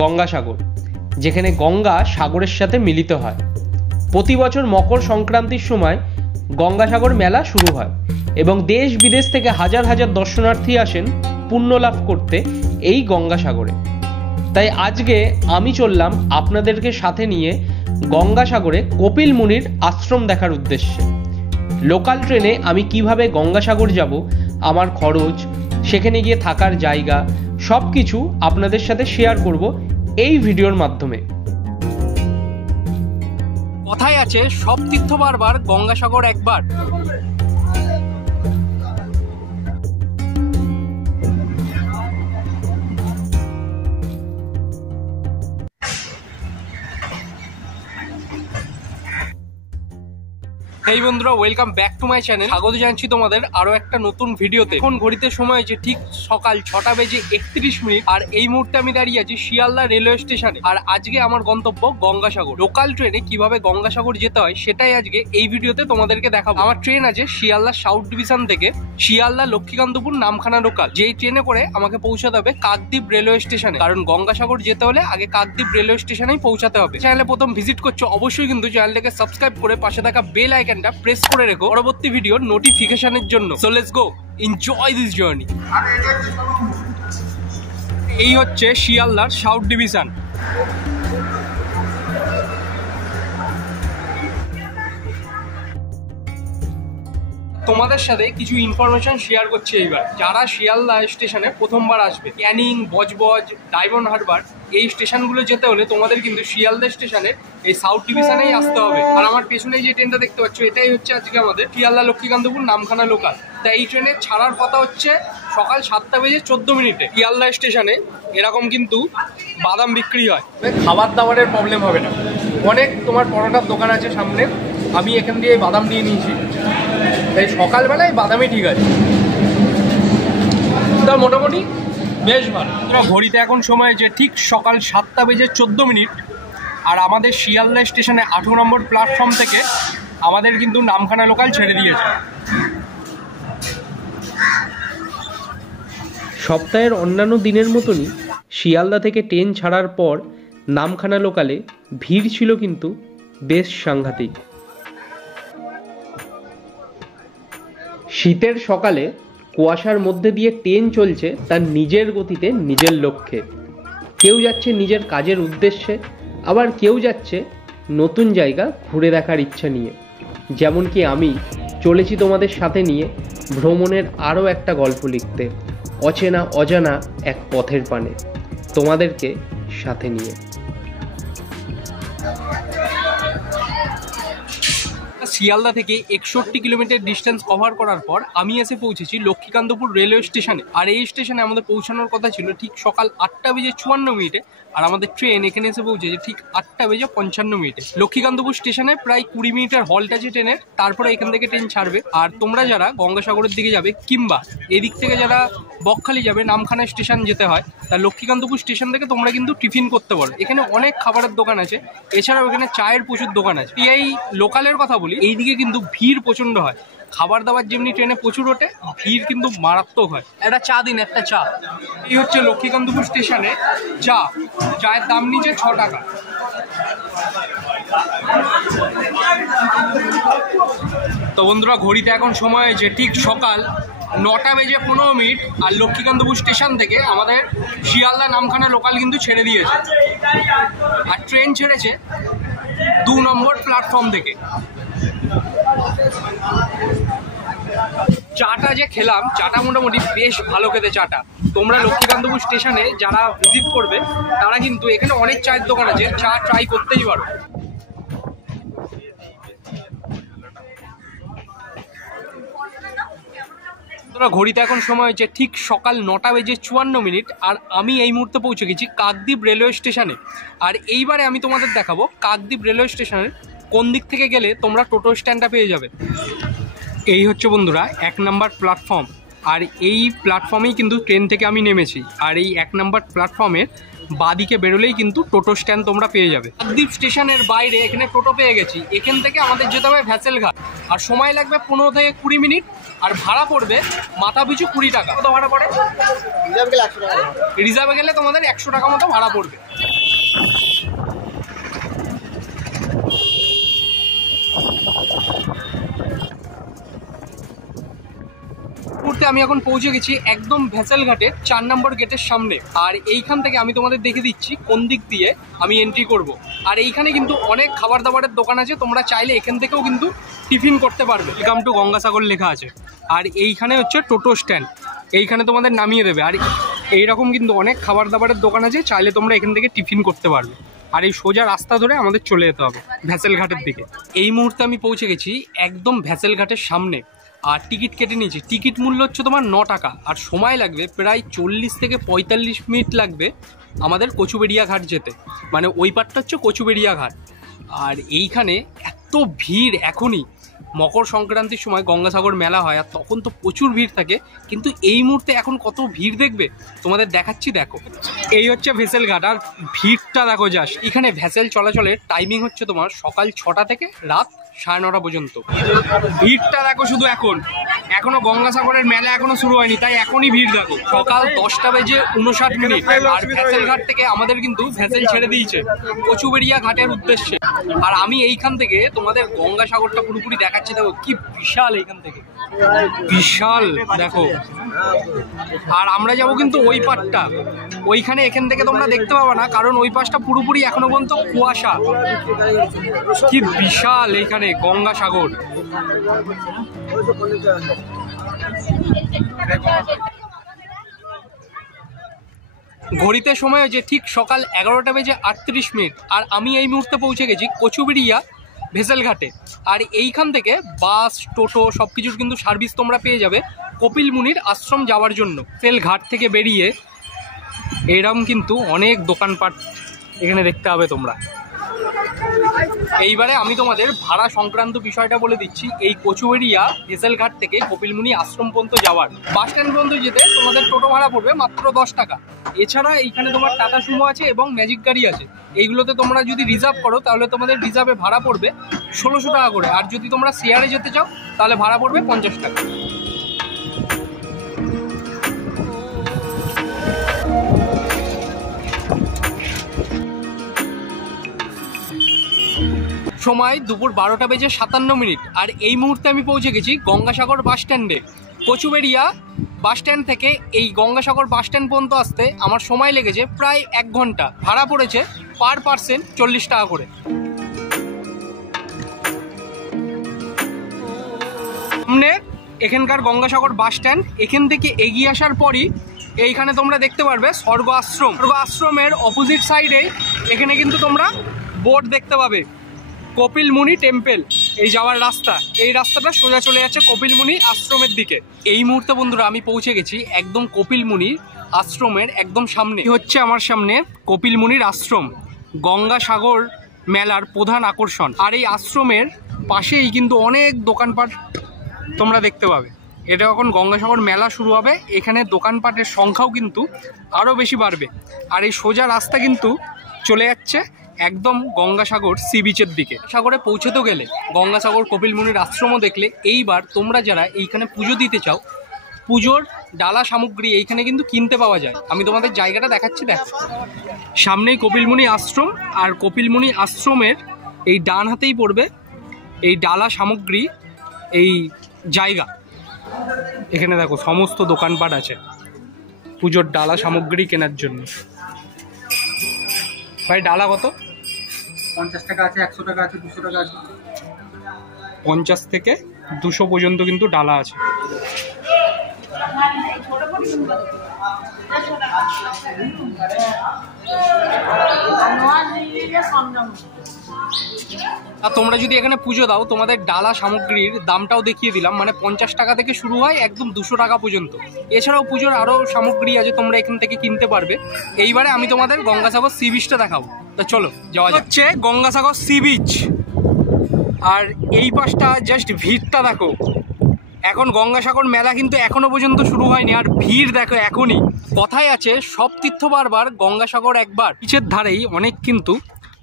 গঙ্গাসাগর, যেখানে গঙ্গা সাগরের সাথে মিলিত হয়। প্রতি বছর মকর সংক্রান্তির সময় গঙ্গাসাগর মেলা শুরু হয় এবং দেশ বিদেশ থেকে হাজার হাজার দর্শনার্থী আসেন পুণ্য লাভ করতে এই গঙ্গাসাগরে। তাই আজকে আমি চললাম আপনাদেরকে সাথে নিয়ে গঙ্গাসাগরে কপিল মুনির আশ্রম দেখার উদ্দেশ্যে। লোকাল ট্রেনে আমি কিভাবে গঙ্গাসাগর যাব, আমার খরচ, সেখানে গিয়ে থাকার জায়গা, সব কিছু আপনাদের সাথে শেয়ার করব এই ভিডিওর মাধ্যমে। কথায় আছে সব তীর্থ বারবার, গঙ্গাসাগর একবার। এই বন্ধুরা, welcome back to my channel. স্বাগত জানাচ্ছি তোমাদের আরো একটা নতুন ভিডিওতে। এখন ঘড়িতে সময় হয়েছে ঠিক সকাল 6:31। আর এই মুহূর্তে আমি দাঁড়িয়ে আছি শিয়ালদা রেলওয়ে স্টেশনে। আর আজকে আমার গন্তব্য গঙ্গাসাগর। লোকাল ট্রেনে কিভাবে গঙ্গাসাগর যেতে হয় সেটাই আজকে এই ভিডিওতে তোমাদেরকে দেখাবো। আমার ট্রেন আছে শিয়ালদা সাউথ ডিভিশন থেকে শিয়ালদা লক্ষ্মীকান্তপুর নামখানা লোকাল, যেই ট্রেনে করে আমাকে পৌঁছাতে হবে কাকদ্বীপ রেলওয়ে স্টেশনে। কারণ গঙ্গাসাগর যেতে হলে আগে কাকদ্বীপ রেলওয়ে স্টেশনেই পৌঁছাতে হবে। চ্যানেলে প্রথম ভিজিট করছো অবশ্যই কিন্তু চ্যানেলটাকে সাবস্ক্রাইব করে পাশে থাকা বেল আইকনটা প্রেস করে রেখো পরবর্তী ভিডিওর নোটিফিকেশনের জন্য। So let's go, enjoy this journey. এই হচ্ছে শিয়ালদার সাউথ ডিভিশন। তোমাদের সাথে কিছু ইনফরমেশন শেয়ার করছি এইবার। যারা শিয়ালদা স্টেশনে প্রথমবার আসবে, ক্যানিং, বজবজ, ডায়মন্ড হারবার, এই স্টেশনগুলো যেতে হলে তোমাদের কিন্তু শিয়ালদা স্টেশনে এই সাউথ ডিভিশনেই আসতে হবে। আর আমার পেছনে যে ট্রেনটা দেখতে পাচ্ছ, এটাই হচ্ছে আজকে আমাদের শিয়ালদা লক্ষ্মীকান্তপুর নামখানা লোকাল। তাই এই ট্রেনে ছাড়ার কথা হচ্ছে সকাল 7:14। শিয়ালদা স্টেশনে এরকম কিন্তু বাদাম বিক্রি হয়, খাবার দাবারের প্রবলেম হবে না। অনেক তোমার পরোটার দোকান আছে সামনে, আমি এখান দিয়ে বাদাম নিয়ে নিয়েছি। তাই সকালবেলায় বাদামই ঠিক আছে, তা মোটামুটি বেশ ভালো। ঘড়িতে এখন সময় যে ঠিক সকাল 7:14। আর আমাদের শিয়ালদা স্টেশনে 18 নম্বর প্ল্যাটফর্ম থেকে আমাদের কিন্তু নামখানা লোকাল ছেড়ে দিয়েছে। সপ্তাহের অন্যান্য দিনের মতনই শিয়ালদা থেকে ট্রেন ছাড়ার পর নামখানা লোকালে ভিড় ছিল কিন্তু বেশ সাংঘাতিক। শীতের সকালে কুয়াশার মধ্যে দিয়ে ট্রেন চলছে তার নিজের গতিতে, নিজের লক্ষ্যে। কেউ যাচ্ছে নিজের কাজের উদ্দেশ্যে, আবার কেউ যাচ্ছে নতুন জায়গা ঘুরে দেখার ইচ্ছা নিয়ে। যেমন কি আমি চলেছি তোমাদের সাথে নিয়ে ভ্রমণের আরও একটা গল্প লিখতে, অচেনা অজানা এক পথের পানে, তোমাদেরকে সাথে নিয়ে। শিয়ালদা থেকে 61 কিলোমিটার ডিস্টেন্স কভার করার পর আমি এসে পৌঁছেছি লক্ষ্মীকান্তপুর রেলওয়ে স্টেশনে। আর এই স্টেশনে আমাদের পৌঁছানোর কথা ছিল ঠিক সকাল 8:54। আর আমাদের ট্রেন এখানে এসে পৌঁছেছে ঠিক 8:55। লক্ষ্মীকান্তপুর স্টেশনে প্রায় 20 মিনিটের হল্ট আছে ট্রেনের, তারপরে এখান থেকে ট্রেন ছাড়বে। আর তোমরা যারা গঙ্গাসাগরের দিকে যাবে কিংবা এদিক থেকে যারা বকখালি যাবে, নামখানা স্টেশন যেতে হয়, তা লক্ষ্মীকান্তপুর স্টেশন থেকে তোমরা কিন্তু টিফিন করতে পারো। এখানে অনেক খাবারের দোকান আছে, এছাড়াও এখানে চায়ের প্রচুর দোকান আছে। এই লোকালের কথা বলি, এইদিকে কিন্তু ভিড় প্রচন্ড হয়। খাবার দাবার যেমনি ট্রেনে প্রচুর ওঠে, ভিড় কিন্তু মারাত্মক হয়। একটা চা দিন, একটা চা। এই হচ্ছে লক্ষ্মীকান্তপুর স্টেশনে চা। চায়ের দাম নিচে 6 টাকা। তো বন্ধুরা, ঘড়িতে এখন সময় হয়েছে ঠিক সকাল 9:15। আর লক্ষ্মীকান্তপুর স্টেশন থেকে আমাদের শিয়ালদা নামখানা লোকাল কিন্তু ছেড়ে দিয়েছে। আর ট্রেন ছেড়েছে 2 নম্বর প্ল্যাটফর্ম থেকে। চাটা যে খেলাম, চাটা মোটামুটি বেশ ভালো খেতে চাটা। তোমরা লক্ষ্মীকান্তপুর স্টেশনে যারা ভিজিট করবে তারা কিন্তু এখানে অনেক চায়ের দোকান আছে, চা ট্রাই করতেই পারো। ঘড়িতে এখন সময় হচ্ছে ঠিক সকাল 9:54। আর আমি এই মুহূর্তে পৌঁছে গেছি কাকদ্বীপ রেলওয়ে স্টেশনে। আর এইবারে আমি তোমাদের দেখাবো কাকদ্বীপ রেলওয়ে স্টেশনের কোন দিক থেকে গেলে তোমরা টোটো স্ট্যান্ডটা পেয়ে যাবে। এই হচ্ছে বন্ধুরা 1 নম্বর প্ল্যাটফর্ম। আর এই প্ল্যাটফর্মেই কিন্তু ট্রেন থেকে আমি নেমেছি। আর এই 1 নম্বর প্ল্যাটফর্মের বাদিকে বেরোলেই কিন্তু টোটো স্ট্যান্ড তোমরা পেয়ে যাবে। কাকদ্বীপ স্টেশনের বাইরে এখানে টোটো পেয়ে গেছি। এখান থেকে আমাদের যেতে হবে ভ্যাসেলঘাট, আর সময় লাগবে 15 থেকে 20 মিনিট। আর ভাড়া পড়বে মাথা পিছু 20 টাকা। কত ভাড়া পড়ে? রিজার্ভে গেলে তোমাদের 100 টাকা মতো ভাড়া পড়বে। মুহূর্তে আমি এখন পৌঁছে গেছি একদম ভেসেল ঘাটের 4 নম্বর গেটের সামনে। আর এইখান থেকে আমি তোমাদের দেখে দিচ্ছি কোন দিক দিয়ে আমি এন্ট্রি করব। আর এইখানে কিন্তু অনেক খাবার দাবারের দোকান আছে, তোমরা চাইলে এখান থেকেও কিন্তু টিফিন করতে পারবে। ওয়েলকাম টু গঙ্গাসাগর লেখা আছে। আর এইখানে হচ্ছে টোটো স্ট্যান্ড, এইখানে তোমাদের নামিয়ে দেবে। আর এইরকম কিন্তু অনেক খাবার দাবারের দোকান আছে, চাইলে তোমরা এখান থেকে টিফিন করতে পারবে। আর এই সোজা রাস্তা ধরে আমাদের চলে যেতে হবে ভেসেল ঘাটের দিকে। এই মুহূর্তে আমি পৌঁছে গেছি একদম ভেসেল ঘাটের সামনে। আর টিকিট কেটে নিয়েছি। টিকিট মূল্য হচ্ছে তোমার 9 টাকা। আর সময় লাগবে প্রায় 40 থেকে 45 মিনিট লাগবে আমাদের কচুবেড়িয়া ঘাট যেতে। মানে ওই পারটা হচ্ছে কচুবেড়িয়া ঘাট। আর এইখানে এত ভিড় এখনই, মকর সংক্রান্তির সময় গঙ্গাসাগর মেলা হয় আর তখন তো প্রচুর ভিড় থাকে, কিন্তু এই মুহূর্তে এখন কত ভিড় দেখবে তোমাদের দেখাচ্ছি, দেখো। এই হচ্ছে ভেসেল ঘাট আর ভিড়টা দেখো জাস্ট। এখানে ভেসেল চলাচলের টাইমিং হচ্ছে তোমার সকাল 6টা থেকে রাত 9:30 পর্যন্ত। ভিড়টা দেখো শুধু। এখনো গঙ্গাসাগরের মেলা এখনো শুরু হয়নি, তাই এখনই ভিড় দেখো। সকাল 10:59। আর ভেসেল ঘাট থেকে আমাদের কিন্তু ভেসেল ছেড়ে দিয়েছে কচুবেড়িয়া ঘাটের উদ্দেশ্যে। আর আমি এইখান থেকে তোমাদের গঙ্গাসাগরটা পুরোপুরি দেখাচ্ছি। দেখো কি বিশাল, এইখান থেকে বিশাল দেখো। আর আমরা যাব কিন্তু ওই পারটা, ওইখানে এখান থেকে তোমরা দেখতে পাবে না, কারণ ওই পাশটা পুরোপুরি এখনো পর্যন্ত কুয়াশা। কি বিশাল এইখানে গঙ্গাসাগর। ঘড়িতে সময় হয়েছে ঠিক সকাল 11:38। আর আমি এই মুহূর্তে পৌঁছে গেছি কচুবেড়িয়া ভেসেল ঘাটে। আর এইখান থেকে বাস, টোটো সব কিছুর কিন্তু সার্ভিস তোমরা পেয়ে যাবে কপিল মুনির আশ্রম যাওয়ার জন্য। ভেসেল ঘাট থেকে বেরিয়ে এরকম কিন্তু অনেক দোকানপাট এখানে দেখতে হবে তোমরা। এইবারে আমি তোমাদের ভাড়া সংক্রান্ত বিষয়টা বলে দিচ্ছি। এই কচুবেড়িয়া ভেসেল ঘাট থেকে কপিলমুনি আশ্রম পর্যন্ত যাওয়ার বাস স্ট্যান্ড পর্যন্ত যেতে তোমাদের টোটো ভাড়া পড়বে মাত্র 10 টাকা। এছাড়া এইখানে তোমার টাটা সুমো আছে এবং ম্যাজিক গাড়ি আছে। এইগুলোতে তোমরা যদি রিজার্ভ করো তাহলে তোমাদের রিজার্ভে ভাড়া পড়বে 1600 টাকা করে। আর যদি তোমরা শেয়ারে যেতে চাও তাহলে ভাড়া পড়বে 50 টাকা। সময় দুপুর 12:57। আর এই মুহূর্তে আমি পৌঁছে গেছি গঙ্গাসাগর বাস স্ট্যান্ডে। কচুবেড়িয়া বাস স্ট্যান্ড থেকে এই গঙ্গাসাগর বাস স্ট্যান্ড পর্যন্ত আসতে আমার সময় লেগেছে প্রায় 1 ঘন্টা। ভাড়া পড়েছে পার পার্সন 40 টাকা করে। সামনে এখানকার গঙ্গাসাগর বাস স্ট্যান্ড, এখান থেকে এগিয়ে আসার পরই এইখানে তোমরা দেখতে পারবে স্বর্গ আশ্রম। স্বর্গ আশ্রমের অপোজিট সাইডে এখানে কিন্তু তোমরা বোর্ড দেখতে পাবে কপিল মুনি টেম্পল। এই যাওয়ার রাস্তা, এই রাস্তাটা সোজা চলে যাচ্ছে কপিল মুনি আশ্রমের দিকে। এই মুহূর্তে বন্ধুরা আমি পৌঁছে গেছি একদম কপিল মুনি আশ্রমের একদম সামনে। হচ্ছে আমার সামনে কপিল মুনির আশ্রম, গঙ্গাসাগর মেলার প্রধান আকর্ষণ। আর এই আশ্রমের পাশেই কিন্তু অনেক দোকানপাট তোমরা দেখতে পাবে। এটা এখন গঙ্গাসাগর মেলা শুরু হবে, এখানে দোকানপাটের সংখ্যাও কিন্তু আরও বেশি বাড়বে। আর এই সোজা রাস্তা কিন্তু চলে যাচ্ছে একদম গঙ্গাসাগর সি বিচের দিকে। সাগরে পৌঁছতে গেলে গঙ্গাসাগর কপিল মুনির আশ্রমও দেখলে। এইবার তোমরা যারা এইখানে পুজো দিতে চাও, পুজোর ডালা সামগ্রী এইখানে কিন্তু কিনতে পাওয়া যায়। আমি তোমাদের জায়গাটা দেখাচ্ছি, দেখো। সামনেই কপিল মুনি আশ্রম, আর কপিল মুনি আশ্রমের এই ডান হাতেই পড়বে এই ডালা সামগ্রী এই জায়গা। এখানে দেখো সমস্ত দোকানপাট আছে পুজোর ডালা সামগ্রী কেনার জন্য। ভাই ডালা কত? 50 টাকা আছে, 100 টাকা আছে, 200 টাকা আছে। 50 থেকে 200 পর্যন্ত কিন্তু ডালা আছে। আর তোমরা যদি এখানে পুজো দাও, তোমাদের ডালা সামগ্রীর দামটাও দেখিয়ে দিলাম। মানে 50 টাকা থেকে শুরু হয় একদম 200 টাকা পর্যন্ত। এছাড়াও পুজোর আরও সামগ্রী আছে, তোমরা এখান থেকে কিনতে পারবে। এইবারে আমি তোমাদের গঙ্গাসাগর সি বিচটা দেখাবো, তা চলো যাওয়া যাক। হচ্ছে গঙ্গাসাগর সি বিচ। আর এই পাশটা জাস্ট ভিড়টা দেখো। এখন গঙ্গাসাগর মেলা কিন্তু এখনো পর্যন্ত শুরু হয়নি, আর ভিড় দেখো এখনই। কথাই আছে সব তীর্থ বারবার, গঙ্গাসাগর একবার। বিচের ধারেই অনেক কিন্তু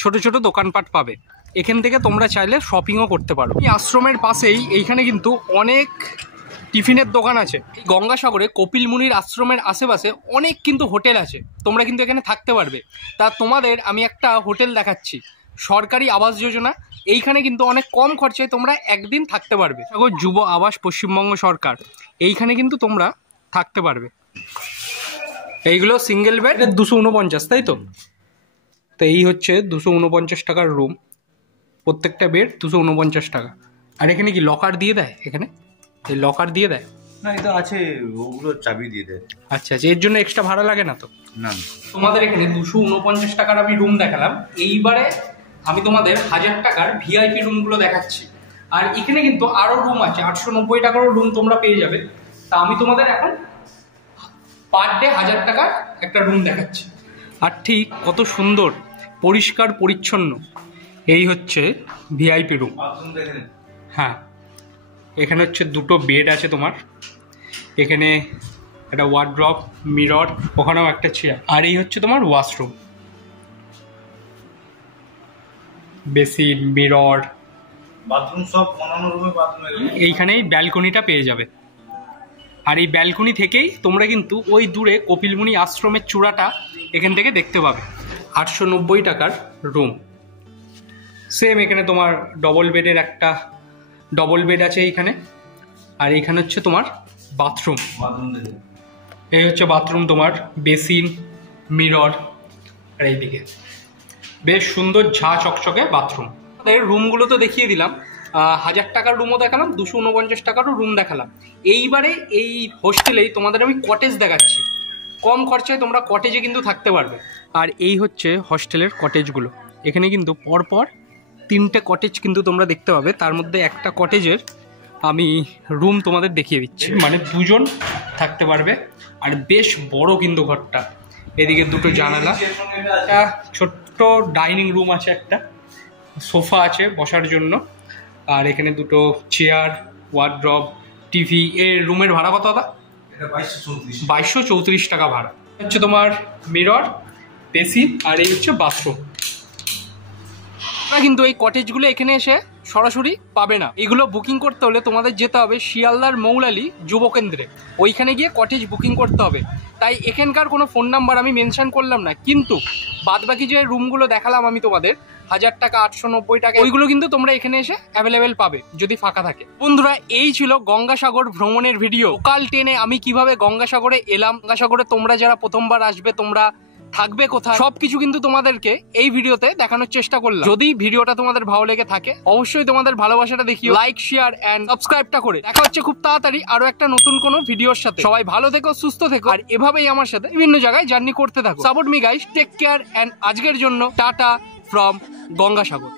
ছোট ছোট দোকানপাট পাবে, এখান থেকে তোমরা চাইলে শপিংও করতে পারো। এই আশ্রমের পাশেই এইখানে কিন্তু অনেক টিফিনের দোকান আছে। গঙ্গাসাগরে কপিল মুনির আশ্রমের আশেপাশে অনেক কিন্তু হোটেল আছে, তোমরা কিন্তু এখানে থাকতে পারবে। তা তোমাদের আমি একটা হোটেল দেখাচ্ছি, সরকারি আবাস যোজনা। এইখানে কিন্তু অনেক কম খরচায় তোমরা একদিন থাকতে পারবে। যুব আবাস পশ্চিমবঙ্গ সরকার, এইখানে কিন্তু তোমরা থাকতে পারবে। এইগুলো সিঙ্গেল বেড 249, তাই তো? তো এই হচ্ছে 249 টাকার রুম, প্রত্যেকটা বেড 249 টাকা। আর এখানে কি লকার দিয়ে দেয়? এখানে এই লকার দিয়ে দেয় না, এটা আছে, ওগুলো চাবি দিয়ে দেয়। আচ্ছা আচ্ছা, এর জন্য এক্সট্রা ভাড়া লাগে না তো? না। তোমাদের এখানে 249 টাকার আমি রুম দেখালাম। এইবারে আমি তোমাদের 1000 টাকার ভিআইপি রুমগুলো দেখাচ্ছি। আর এখানে কিন্তু আরো রুম আছে, 890 টাকারও রুম তোমরা পেয়ে যাবে। তা আমি তোমাদের এখন পার ডে 1000 টাকার একটা রুম দেখাচ্ছি। আর ঠিক কত সুন্দর পরিষ্কার পরিচ্ছন্ন। এই হচ্ছে ভিআইপি রুম। হ্যাঁ, এখানে হচ্ছে দুটো বেড আছে তোমার, এখানে একটা ওয়ার্ড্রপ, মিরর, ওখানেও একটা চেয়ার। আর এই হচ্ছে তোমার ওয়াশরুম, বেসিন, মিরর, বাথরুম সব বানানো রুমে বাথরুম। এইখানেই ব্যালকনিটা পেয়ে যাবে। আর এই ব্যালকনি থেকেই তোমরা কিন্তু ওই দূরে কপিলমুনি আশ্রমের চূড়াটা এখান থেকে দেখতে পাবে। 890 টাকার রুম। সেম এখানে তোমার ডবল বেডের একটা ডবল বেড আছে এইখানে। আর এইখানে হচ্ছে তোমার বাথরুম। এই হচ্ছে বাথরুম, তোমার বেসিন, মিরর। আর এইদিকে বেশ সুন্দর ঝা চকচকে বাথরুম। এই রুমগুলো তো দেখিয়ে দিলাম, 1000 টাকার রুমও দেখালাম, 249 টাকারও রুম দেখালাম। এইবারে এই হোস্টেলেই তোমাদের আমি কটেজ দেখাচ্ছি। কম খরচায় তোমরা কটেজে কিন্তু থাকতে পারবে। আর এই হচ্ছে হোস্টেলের কটেজগুলো। এখানে কিন্তু পরপর 3টে কটেজ কিন্তু তোমরা দেখতে পাবে। তার মধ্যে একটা কটেজের আমি রুম তোমাদের দেখিয়ে দিচ্ছি, মানে 2 জন থাকতে পারবে। আর বেশ বড় কিন্তু ঘরটা। এদিকে 2টো জানালা, একটা ছোট্ট ডাইনিং রুম আছে, একটা সোফা আছে বসার জন্য। আর এখানে 2টো চেয়ার, ওয়ার্ড্রপ, টিভি। এর রুমের ভাড়া কত দাদা? 2234 টাকা ভাড়া। হচ্ছে তোমার মিরর, বেসিন, আর এই হচ্ছে বাথরুম। কিন্তু এই কটেজগুলো এখানে এসে সরাসরি পাবে না। এগুলো বুকিং করতে হলে তোমাদের যেতে হবে শিয়ালদার মৌলালি যুব কেন্দ্রে, ওইখানে গিয়ে কটেজ বুকিং করতে হবে। তাই এখানকার কোনো ফোন নাম্বার আমি মেনশন করলাম না, কিন্তু বাদবাকি যে রুমগুলো দেখালাম আমি তোমাদের 1000 টাকা, 890 টাকা, ওইগুলো কিন্তু তোমরা এখানে এসে অ্যাভেলেবেল পাবে যদি ফাঁকা থাকে। বন্ধুরা, এই ছিল গঙ্গাসাগর ভ্রমণের ভিডিও। লোকাল ট্রেনে আমি কিভাবে গঙ্গাসাগরে এলাম, গঙ্গাসাগরে তোমরা যারা প্রথমবার আসবে তোমরা থাকবে কোথায়, সবকিছু কিন্তু তোমাদেরকে এই ভিডিওতে দেখানোর চেষ্টা করলাম। যদি ভিডিওটা তোমাদের ভালো লেগে থাকে অবশ্যই তোমাদের ভালোবাসাটা দেখিও, লাইক, শেয়ার এন্ড সাবস্ক্রাইবটা করে। দেখা হচ্ছে খুব তাড়াতাড়ি আরো একটা নতুন কোনো ভিডিওর সাথে। সবাই ভালো থেকো, সুস্থ থেকো, আর এভাবেই আমার সাথে বিভিন্ন জায়গায় জার্নি করতে থাকো। Support me guys, take care and আজকের জন্য টাটা ফ্রম গঙ্গাসাগর।